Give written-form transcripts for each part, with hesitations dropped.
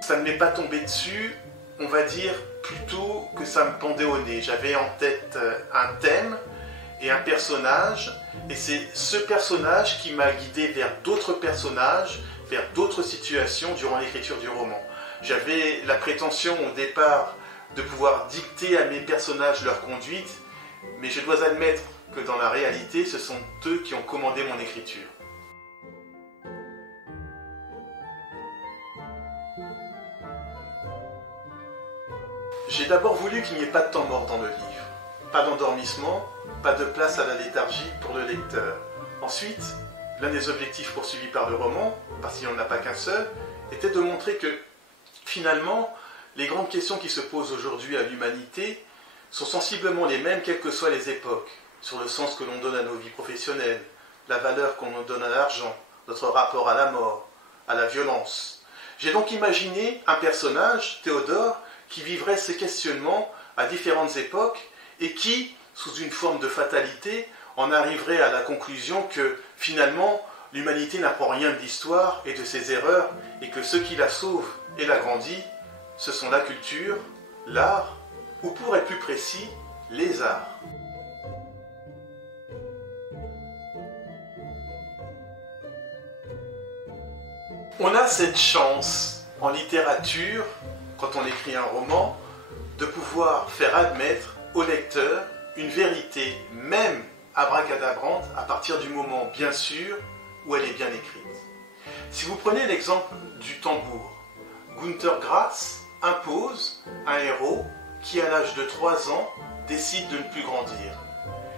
Ça ne m'est pas tombé dessus, on va dire plutôt que ça me pendait au nez. J'avais en tête un thème et un personnage, et c'est ce personnage qui m'a guidé vers d'autres personnages, vers d'autres situations durant l'écriture du roman. J'avais la prétention au départ de pouvoir dicter à mes personnages leur conduite, mais je dois admettre que dans la réalité, ce sont eux qui ont commandé mon écriture. J'ai d'abord voulu qu'il n'y ait pas de temps mort dans le livre. Pas d'endormissement, pas de place à la léthargie pour le lecteur. Ensuite, l'un des objectifs poursuivis par le roman, parce qu'il n'y en a pas qu'un seul, était de montrer que, finalement, les grandes questions qui se posent aujourd'hui à l'humanité sont sensiblement les mêmes quelles que soient les époques, sur le sens que l'on donne à nos vies professionnelles, la valeur qu'on donne à l'argent, notre rapport à la mort, à la violence. J'ai donc imaginé un personnage, Théodore, qui vivrait ces questionnements à différentes époques et qui, sous une forme de fatalité, en arriverait à la conclusion que, finalement, l'humanité n'apprend rien de l'histoire et de ses erreurs, et que ce qui la sauve et l'agrandit, ce sont la culture, l'art, ou pour être plus précis, les arts. On a cette chance en littérature, quand on écrit un roman, de pouvoir faire admettre au lecteur une vérité, même abracadabrante, à partir du moment, bien sûr, où elle est bien écrite. Si vous prenez l'exemple du tambour, Günter Grass impose un héros qui, à l'âge de 3 ans, décide de ne plus grandir.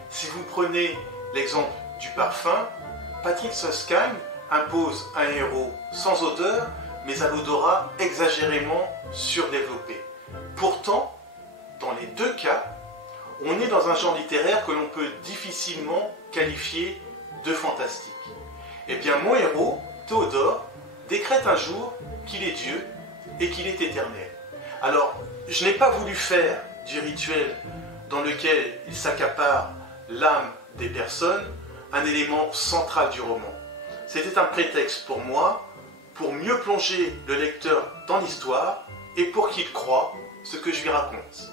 Si vous prenez l'exemple du parfum, Patrick Süskind impose un héros sans odeur, mais à l'odorat exagérément surdéveloppé. Pourtant, dans les deux cas, on est dans un genre littéraire que l'on peut difficilement qualifier de fantastique. Eh bien, mon héros, Théodore, décrète un jour qu'il est Dieu et qu'il est éternel. Alors, je n'ai pas voulu faire du rituel dans lequel il s'accapare l'âme des personnes un élément central du roman. C'était un prétexte pour moi, pour mieux plonger le lecteur dans l'histoire et pour qu'il croie ce que je lui raconte.